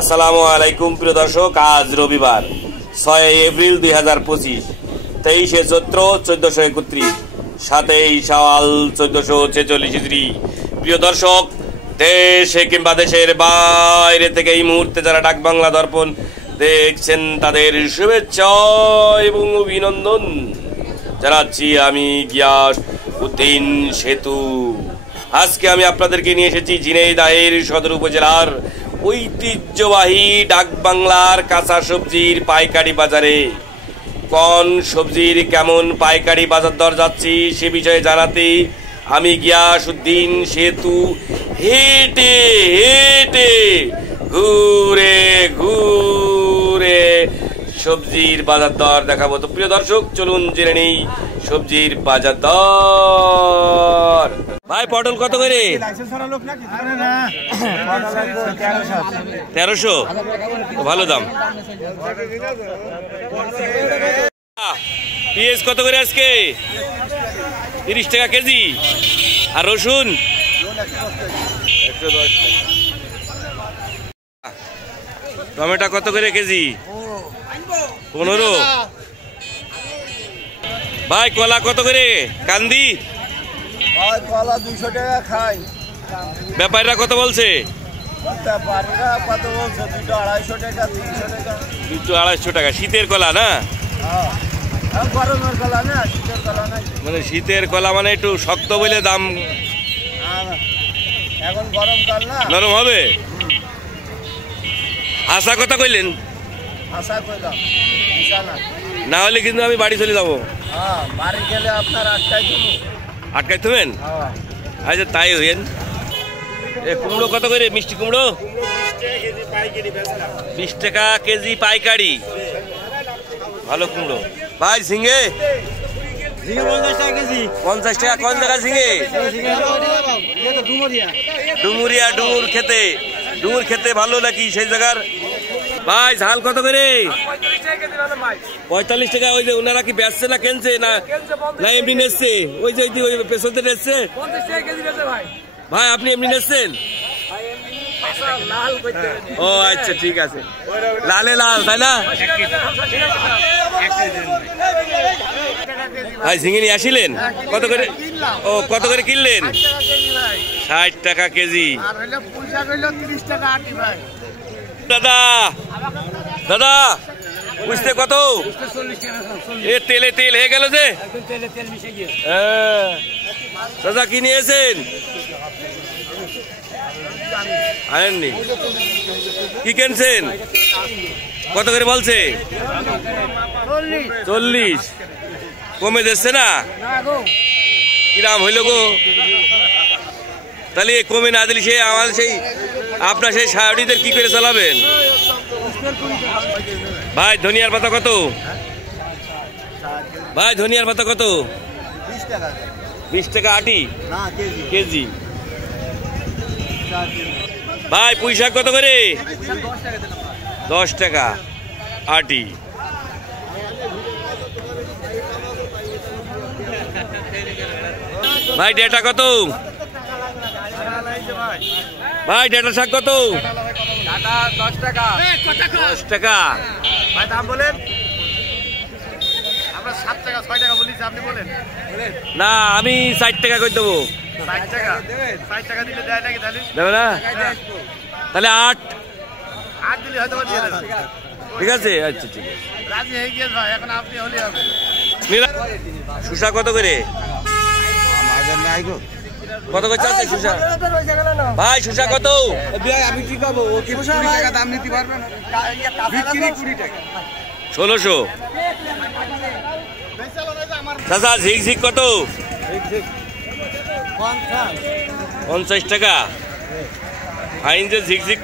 আসসালামু আলাইকুম প্রিয় দর্শক, আজ রবিবার 6 এপ্রিল 2025, 23 চৈত্র 1431, 7 শাওয়াল 1446 হিজরি। প্রিয় দর্শক, দেশে কিংবা দেশের বাইরে থেকে এই মুহূর্তে যারা ডাক বাংলা দর্পণ দেখছেন তাদের শুভেচ্ছা এবং অভিনন্দন জানাচ্ছি আমি গিয়াস উদ্দিন সেতু। আজকে আমি আপনাদেরকে নিয়ে এসেছি ঝিনাইদহের সদর উপজেলার ঐতিহ্যবাহী ডাক বাংলার কাঁচা সবজির পাইকারি বাজারে। কোন সবজির কেমন পাইকারি বাজার দর যাচ্ছি সে বিষয়ে জানাতে আমি গিয়াস উদ্দিন সেতু হেঁটে হেঁটে ঘুরে ঘুরে সবজির বাজার দর দেখাবো। তো প্রিয় দর্শক, চলুন জেনে নেই সবজির বাজার দর। ভাই পটল কত করে? 1300, ভালো দাম। পেঁয়াজ কত করে আজকে? 30 টাকা কেজি। আর রসুন 110 টাকা। টমেটো কত করে কেজি? 15। ভাই কলা কত করে? কান্দি কলা 200 টাকা খাই। ব্যাপারীরা কত বলছে? ব্যাপারীরা কত বলছে? 200 টাকা, 300 টাকা। 200-250 টাকা। শীতের কলা না? হ্যাঁ, গরমের কলা না, শীতের কলা না। মানে শীতের কলা মানে একটু শক্ত বলে দাম। এখন গরম কাল না, নরম হবে। আশা কথা কইলেন? আশা কইলাম না হলে কিন্তু আমি বাড়ি চলে যাবো। হ্যাঁ, বাড়ি গেলে আপনার আটকাই থবেন। আচ্ছা তাই হইন। কুমড়ো কত করে? মিষ্টি কুমড়ো 20 টাকা কেজি পাইকারি। ভালো কুমড়ো। ভাই ঝিঙে 50 টাকা। কোন জায়গা ঝিঙে? ডুমুরিয়া। ডুমুর খেতে ভালো নাকি সেই জায়গার? ভাই ঝাল কত করে? 45 টাকা। ওই যে ওনারা কি বেচছে না কেনছে না এমনি নেচ্ছে? ওই যে পেছনতে নেচ্ছে। ভাই আপনি এমনি নেচ্ছেন? ও আচ্ছা, ঠিক আছে। লালে লাল তাই না? ভাই ঝিঙে নিয়ে আসিলেন? কত করে? ও কত করে কিনলেন? 60 টাকা কেজি। দাদা দাদা বুঝতে কত? এ তেলে তেল হয়ে গেল যে। দাদা কি নিয়েছেন? আনেননি? কি কিনছেন? কত করে বলছে? 40। কমে যাচ্ছে না? কিরাম হইল গো? তাহলে কমে না দিলে সেই আমাদের সেই আপনার সেই সাহায্যদের কি করে চালাবেন? ভাই ধনিয়ার পাতা কত? ভাই ধনিয়ার পাতা কত? 20 টাকা আটি কেজি। ভাই পুঁই শাক কত করে? 10 টাকা আটি। ভাই ডেটা কত? ভাই ডেটা শাক কত? 10 টাকা। 10 টাকা। ভাই দাম বলেন। আমরা 7 টাকা 6 টাকা বলিছি, আপনি বলেন। না আমি 60 টাকা করে দেবো। 60 টাকা? 60 টাকা দিলে দেয় নাকি? তাহলে দেবে না? তাহলে 8 দিলে হয়তো দিয়ে দেবে। ঠিক আছে। আচ্ছা ঠিক আছে, রাজি হয়ে গিয়েছে ভাই, এখন আপনি হলে হবে। শসা কত করে? কত করে চাচ্ছে শসা? ভাই শসা কত? আমি কি পাবো? ও কি 20 টাকা দাম নিতে পারবে না? বিক্রি 20 টাকা। 1600। চাচা ঝিকঝিক কত? 50 টাকা। ফাইন যে ঝিকঝিক